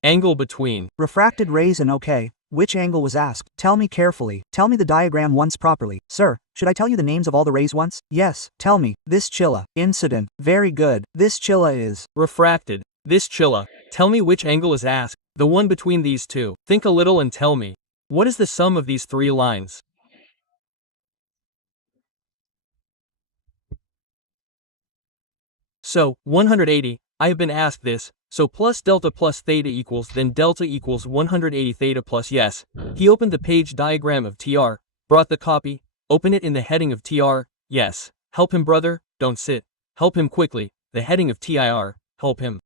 Angle between. Refracted rays and okay. Which angle was asked? Tell me carefully. Tell me the diagram once properly. Sir, should I tell you the names of all the rays once? Yes. Tell me. This chilla. Incident. Very good. This chilla is refracted. This chilla. Tell me which angle is asked. The one between these two. Think a little and tell me. What is the sum of these three lines? So, 180, I have been asked this, so plus delta plus theta equals, then delta equals 180 theta plus yes. He opened the page diagram of TR, brought the copy, open it in the heading of TR, yes. Help him, brother, don't sit. Help him quickly, the heading of TIR, help him.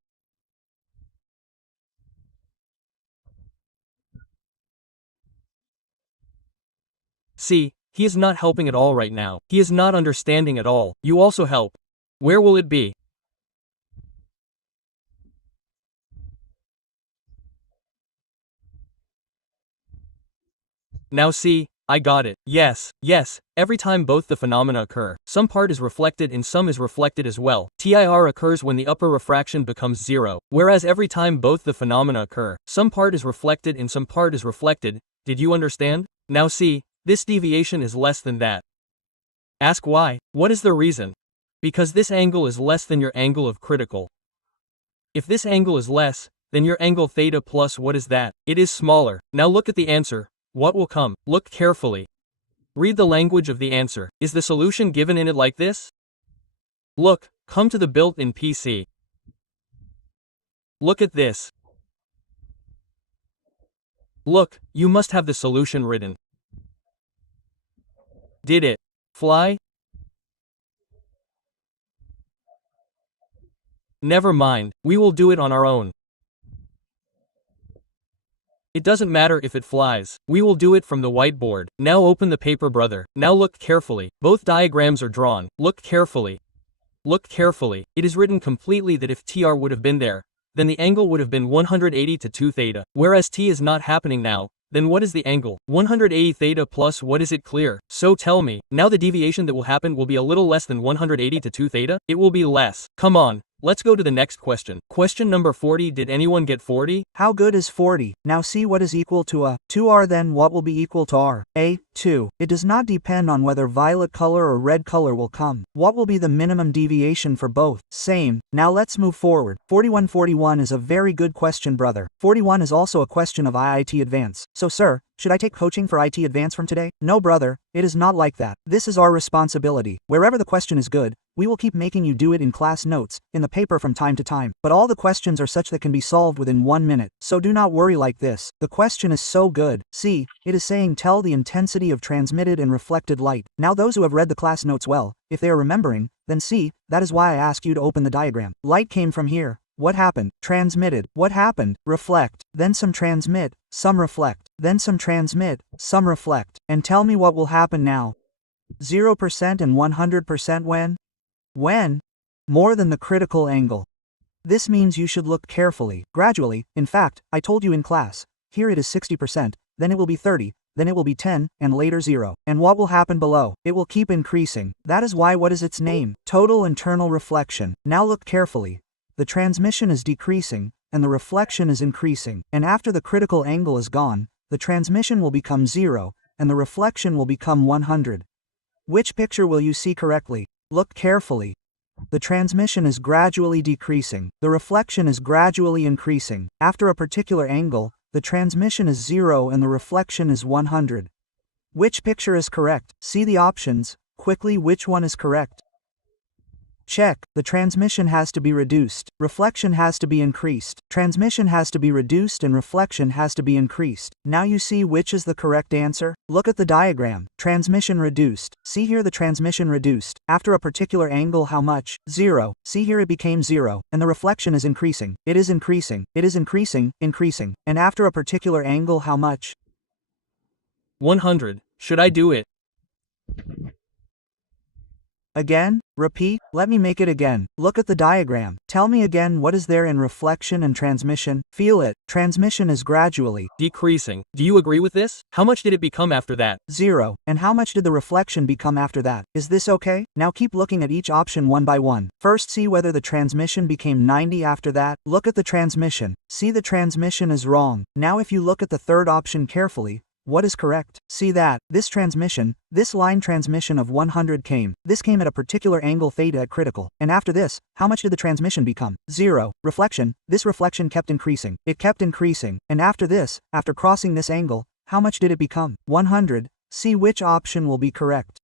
See, he is not helping at all right now. He is not understanding at all. You also help. Where will it be? Now see, I got it. Yes, every time both the phenomena occur, some part is reflected and some is reflected as well. TIR occurs when the upper refraction becomes 0, whereas every time both the phenomena occur, some part is reflected and some part is reflected. Did you understand? Now see, this deviation is less than that. Ask why. What is the reason? Because this angle is less than your angle of critical. If this angle is less, then your angle theta plus, what is that? It is smaller. Now look at the answer. What will come? Look carefully. Read the language of the answer. Is the solution given in it like this? Look, come to the built-in PC. Look at this. Look, you must have the solution written. Did it fly? Never mind, we will do it on our own. It doesn't matter if it flies. We will do it from the whiteboard. Now open the paper, brother. Now look carefully. Both diagrams are drawn. Look carefully. Look carefully. It is written completely that if TR would have been there, then the angle would have been 180 to 2 theta. Whereas T is not happening now, then what is the angle? 180 theta plus, what is it? Clear. So tell me, now the deviation that will happen will be a little less than 180 to 2 theta? It will be less. Come on. Let's go to the next question. Question number 40. Did anyone get 40? How good is 40? Now see what is equal to a 2r, then what will be equal to r? A 2. It does not depend on whether violet color or red color will come. What will be the minimum deviation for both? Same. Now let's move forward. 41 is a very good question, brother. 41 is also a question of IIT Advance. So sir, should I take coaching for IT Advance from today? No, brother, it is not like that. This is our responsibility. Wherever the question is good, we will keep making you do it in class notes, in the paper from time to time. But all the questions are such that can be solved within 1 minute. So do not worry like this. The question is so good. See, it is saying tell the intensity of transmitted and reflected light. Now those who have read the class notes well, if they are remembering, then see, that is why I asked you to open the diagram. Light came from here. What happened? Transmitted. What happened? Reflect. Then some transmit, some reflect. Then some transmit, some reflect. And tell me what will happen now. 0% and 100% when? When? More than the critical angle. This means you should look carefully, gradually. In fact, I told you in class. Here it is 60%, then it will be 30, then it will be 10, and later 0. And what will happen below? It will keep increasing. That is why what is its name? Total internal reflection. Now look carefully. The transmission is decreasing, and the reflection is increasing. And after the critical angle is gone, the transmission will become 0, and the reflection will become 100. Which picture will you see correctly? Look carefully. The transmission is gradually decreasing. The reflection is gradually increasing. After a particular angle, the transmission is 0 and the reflection is 100. Which picture is correct? See the options. Quickly, which one is correct? Check. The transmission has to be reduced. Reflection has to be increased. Transmission has to be reduced and reflection has to be increased. Now you see which is the correct answer? Look at the diagram. Transmission reduced. See here the transmission reduced. After a particular angle how much? 0. See here it became 0. And the reflection is increasing. It is increasing. It is increasing. Increasing. And after a particular angle how much? 100. Should I do it? Again? Repeat? Let me make it again. Look at the diagram. Tell me again what is there in reflection and transmission? Feel it. Transmission is gradually decreasing. Do you agree with this? How much did it become after that? 0. And how much did the reflection become after that? Is this okay? Now keep looking at each option one by one. First see whether the transmission became 90 after that. Look at the transmission. See the transmission is wrong. Now if you look at the third option carefully, what is correct? See that, this transmission, this line transmission of 100 came. This came at a particular angle theta at critical. And after this, how much did the transmission become? 0. Reflection, this reflection kept increasing. It kept increasing. And after this, after crossing this angle, how much did it become? 100. See which option will be correct.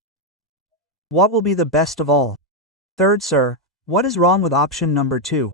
What will be the best of all? Third, sir, what is wrong with option number 2?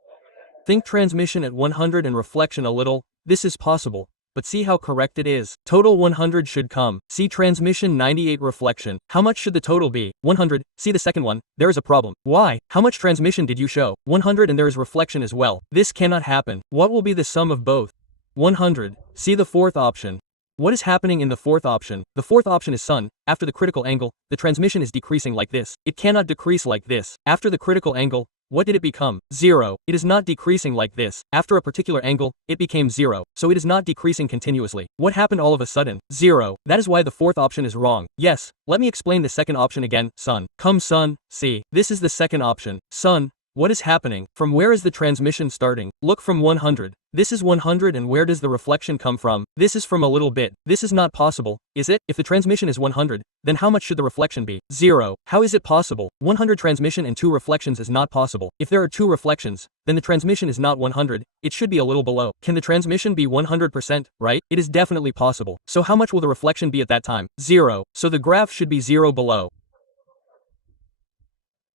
Think transmission at 100 and reflection a little. This is possible. But see how correct it is. Total 100 should come. See transmission 98 reflection. How much should the total be? 100. See the second one. There is a problem. Why? How much transmission did you show? 100 and there is reflection as well. This cannot happen. What will be the sum of both? 100. See the fourth option. What is happening in the fourth option? The fourth option is sun. After the critical angle, the transmission is decreasing like this. It cannot decrease like this. After the critical angle, what did it become? 0. It is not decreasing like this. After a particular angle, it became 0. So it is not decreasing continuously. What happened all of a sudden? 0. That is why the fourth option is wrong. Yes, let me explain the second option again. Sun. Come sun, see. This is the second option. Sun. What is happening? From where is the transmission starting? Look from 100. This is 100 and where does the reflection come from? This is from a little bit. This is not possible, is it? If the transmission is 100, then how much should the reflection be? 0. How is it possible? 100 transmission and 2 reflections is not possible. If there are 2 reflections, then the transmission is not 100, it should be a little below. Can the transmission be 100%, right? It is definitely possible. So how much will the reflection be at that time? 0. So the graph should be 0 below.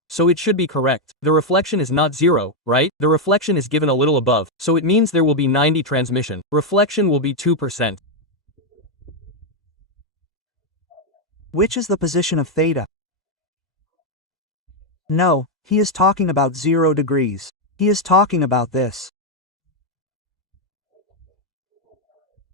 So it should be correct. The reflection is not 0, right? The reflection is given a little above, so it means there will be 90 transmission. Reflection will be 2%. Which is the position of theta? No, he is talking about 0 degrees. He is talking about this.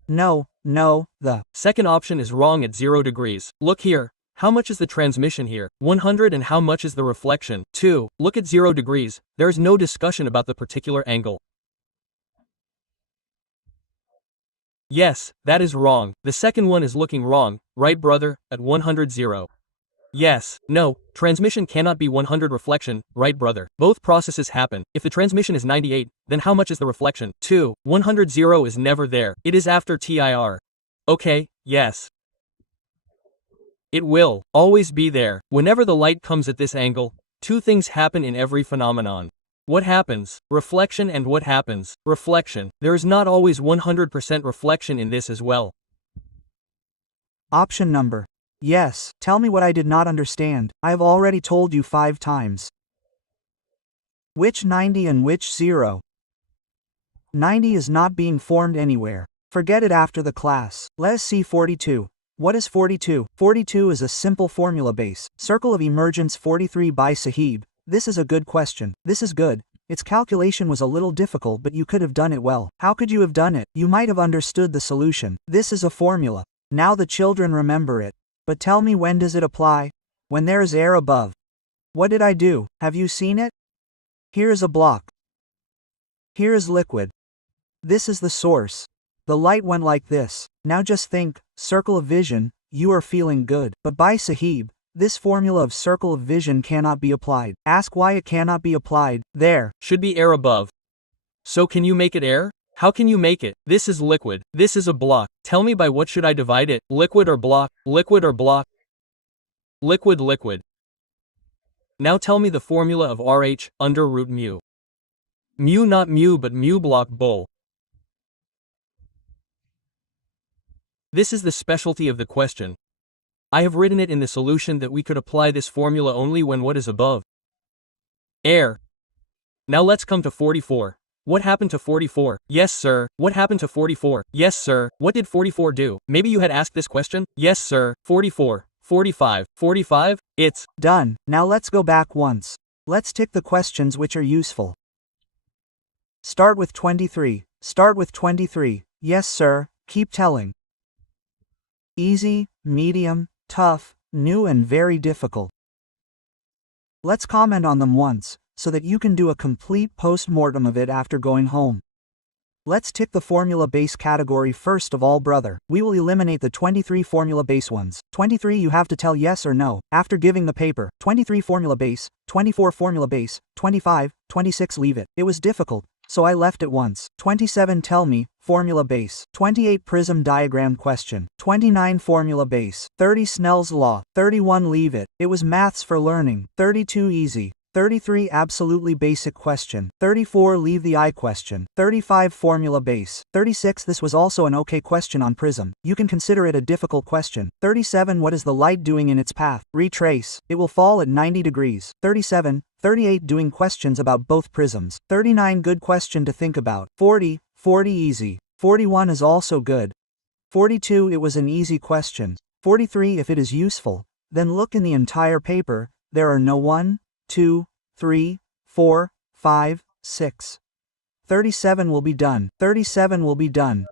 No, the second option is wrong at 0 degrees. Look here. How much is the transmission here? 100 and how much is the reflection? 2. Look at 0 degrees. There is no discussion about the particular angle. Yes, that is wrong. The second one is looking wrong, right brother, at 100 0. Yes, no, transmission cannot be 100 reflection, right brother. Both processes happen. If the transmission is 98, then how much is the reflection? 2. 100 0 is never there. It is after TIR. Okay, yes. It will always be there. Whenever the light comes at this angle, 2 things happen in every phenomenon. What happens? Reflection. And what happens? Reflection. There is not always 100% reflection in this as well. Option number. Yes. Tell me what I did not understand. I have already told you 5 times. Which 90 and which 0? 90 is not being formed anywhere. Forget it after the class. Let us see 42. What is 42? 42 is a simple formula base. Circle of emergence 43 by Sahib. This is a good question. This is good. Its calculation was a little difficult but you could have done it well. How could you have done it? You might have understood the solution. This is a formula. Now the children remember it. But tell me, when does it apply? When there is air above. What did I do? Have you seen it? Here is a block. Here is liquid. This is the source. The light went like this. Now just think, circle of vision, you are feeling good. But by Sahib, this formula of circle of vision cannot be applied. Ask why it cannot be applied. There should be air above. So can you make it air? How can you make it? This is liquid. This is a block. Tell me by what should I divide it? Liquid or block? Liquid or block? Liquid, liquid. Now tell me the formula of RH under root mu. Mu not mu but mu block bull. This is the specialty of the question. I have written it in the solution that we could apply this formula only when what is above. Air. Now let's come to 44. What happened to 44? Yes, sir. What happened to 44? Yes, sir. What did 44 do? Maybe you had asked this question? Yes, sir. 44. 45. 45? It's done. Now let's go back once. Let's tick the questions which are useful. Start with 23. Start with 23. Yes, sir. Keep telling. Easy, medium, tough, new and very difficult. Let's comment on them once, so that you can do a complete post-mortem of it after going home. Let's tick the formula base category first of all, brother. We will eliminate the 23 formula base ones. 23 you have to tell yes or no, after giving the paper. 23 formula base, 24 formula base, 25, 26 leave it. It was difficult, so I left it once. 27 tell me, formula base. 28 prism diagram question. 29 formula base. 30 Snell's law. 31 leave it. It was maths for learning. 32 easy. 33 absolutely basic question. 34 leave the I question. 35 formula base. 36 this was also an okay question on prism. You can consider it a difficult question. 37 what is the light doing in its path? Retrace. It will fall at 90 degrees. 37, 38 doing questions about both prisms. 39 good question to think about. 40 easy. 41 is also good. 42 it was an easy question. 43 if it is useful, then look in the entire paper, there are no 1, 2, 3, 4, 5, 6. 37 will be done. 37 will be done.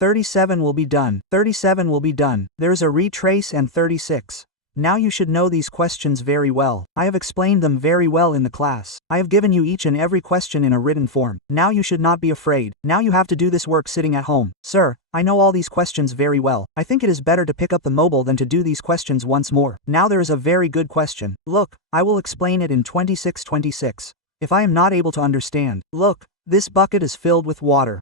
37 will be done. 37 will be done. There's a retrace and 36. Now you should know these questions very well. I have explained them very well in the class. I have given you each and every question in a written form. Now you should not be afraid. Now you have to do this work sitting at home. Sir, I know all these questions very well. I think it is better to pick up the mobile than to do these questions once more. Now there is a very good question. Look, I will explain it in 26:26. If I am not able to understand, look, this bucket is filled with water.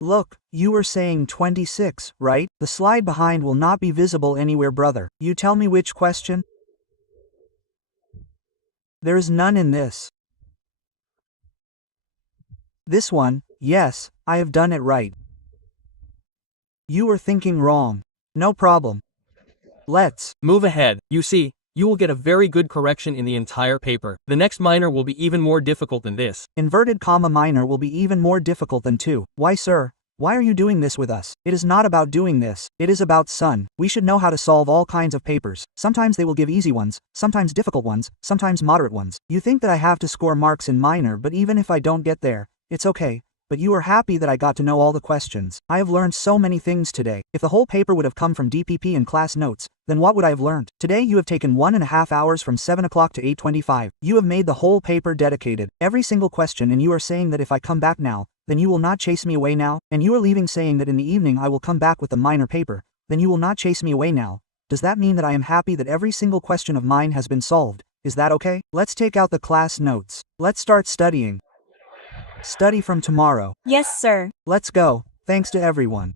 Look, you were saying 26, right? The slide behind will not be visible anywhere, brother. You tell me which question? There is none in this. This one, yes, I have done it right. You were thinking wrong. No problem. Let's move ahead. You see, you will get a very good correction in the entire paper. The next minor will be even more difficult than this. Inverted comma minor will be even more difficult than 2. Why, sir? Why are you doing this with us? It is not about doing this. It is about, son, we should know how to solve all kinds of papers. Sometimes they will give easy ones, sometimes difficult ones, sometimes moderate ones. You think that I have to score marks in minor, but even if I don't get there, it's okay. But you are happy that I got to know all the questions. I have learned so many things today. If the whole paper would have come from DPP and class notes, then what would I have learned? Today you have taken 1.5 hours from 7 o'clock to 8:25. You have made the whole paper dedicated. Every single question, and you are saying that if I come back now, then you will not chase me away now, and you are leaving saying that in the evening I will come back with the minor paper, then you will not chase me away now. Does that mean that I am happy that every single question of mine has been solved? Is that okay? Let's take out the class notes. Let's start studying. Study from tomorrow. Yes, sir. Let's go. Thanks to everyone.